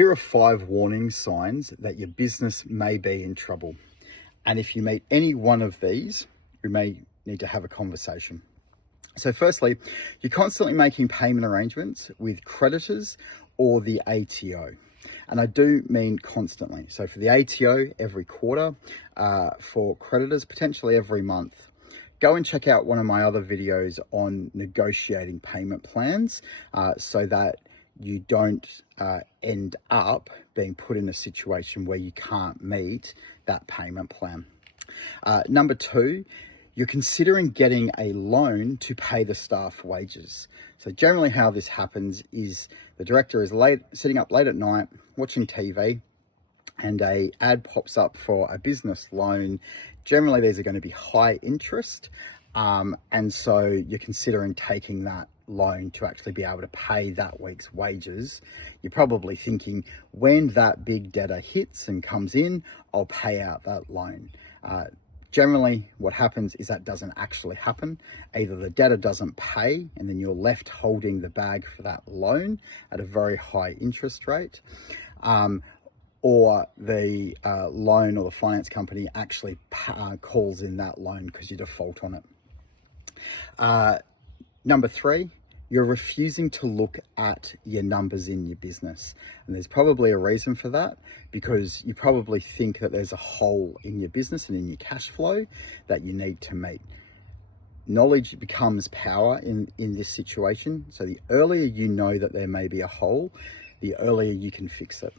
Here are 5 warning signs that your business may be in trouble. And if you meet any one of these, we may need to have a conversation. So firstly, you're constantly making payment arrangements with creditors or the ATO. And I do mean constantly. So for the ATO, every quarter, for creditors, potentially every month. Go and check out one of my other videos on negotiating payment plans so that you don't end up being put in a situation where you can't meet that payment plan. Number 2, you're considering getting a loan to pay the staff wages. So generally how this happens is the director is sitting up late at night, watching TV, and a ad pops up for a business loan. Generally, these are going to be high interest. And so you're considering taking that loan to actually be able to pay that week's wages. You're probably thinking, when that big debtor hits and comes in, I'll pay out that loan. Generally, what happens is that doesn't actually happen. Either the debtor doesn't pay and then you're left holding the bag for that loan at a very high interest rate, or the loan or the finance company actually calls in that loan because you default on it. Number 3, you're refusing to look at your numbers in your business. And there's probably a reason for that, because you probably think that there's a hole in your business and in your cash flow that you need to meet. Knowledge becomes power in this situation. So the earlier you know that there may be a hole, the earlier you can fix it.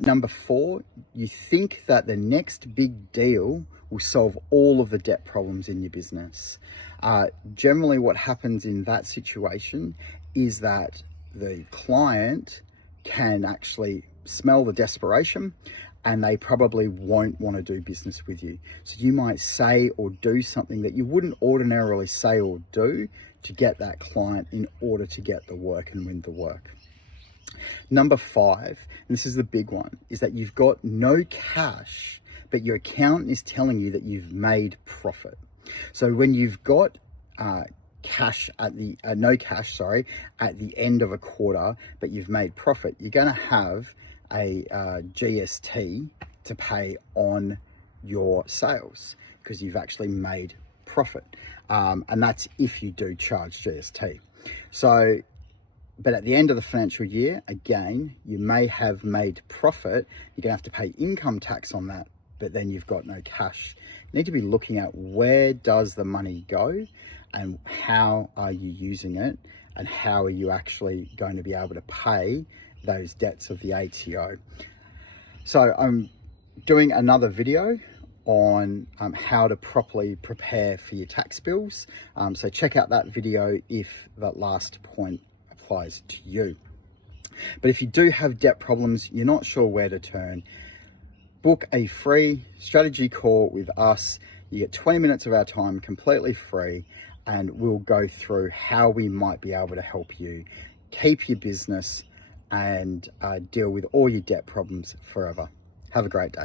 Number 4, you think that the next big deal will solve all of the debt problems in your business. Generally what happens in that situation is that the client can actually smell the desperation and they probably won't want to do business with you. So you might say or do something that you wouldn't ordinarily say or do to get that client in order to get the work and win the work. Number 5, and this is the big one, is that you've got no cash, but your accountant is telling you that you've made profit. So when you've got no cash at the end of a quarter, but you've made profit, you're going to have a GST to pay on your sales because you've actually made profit, and that's if you do charge GST. So, but at the end of the financial year, again, you may have made profit. You're going to have to pay income tax on that, but then you've got no cash. You need to be looking at where does the money go and how are you using it and how are you actually going to be able to pay those debts of the ATO. So I'm doing another video on how to properly prepare for your tax bills. So check out that video if that last point applies to you. But if you do have debt problems, you're not sure where to turn, book a free strategy call with us. You get 20 minutes of our time completely free, and we'll go through how we might be able to help you keep your business and deal with all your debt problems forever. Have a great day.